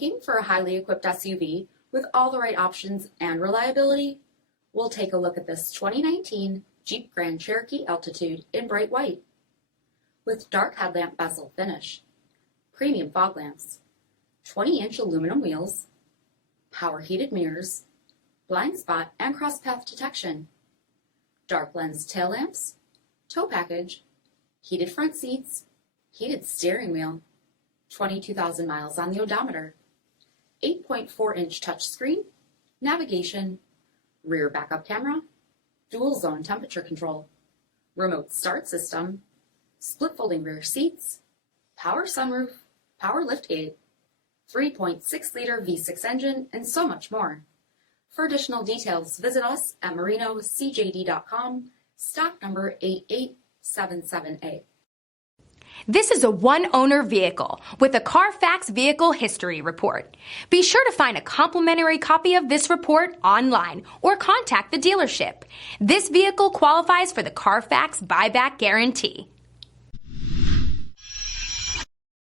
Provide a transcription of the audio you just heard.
Looking for a highly equipped SUV with all the right options and reliability? We'll take a look at this 2019 Jeep Grand Cherokee Altitude in bright white. With dark headlamp bezel finish, premium fog lamps, 20-inch aluminum wheels, power heated mirrors, blind spot and cross path detection, dark lens tail lamps, tow package, heated front seats, heated steering wheel, 22,000 miles on the odometer, 8.4-inch touchscreen, navigation, rear backup camera, dual zone temperature control, remote start system, split folding rear seats, power sunroof, power liftgate, 3.6-liter V6 engine, and so much more. For additional details, visit us at marinocjd.com, stock number 88778. This is a one-owner vehicle with a Carfax Vehicle History Report. Be sure to find a complimentary copy of this report online or contact the dealership. This vehicle qualifies for the Carfax Buyback Guarantee.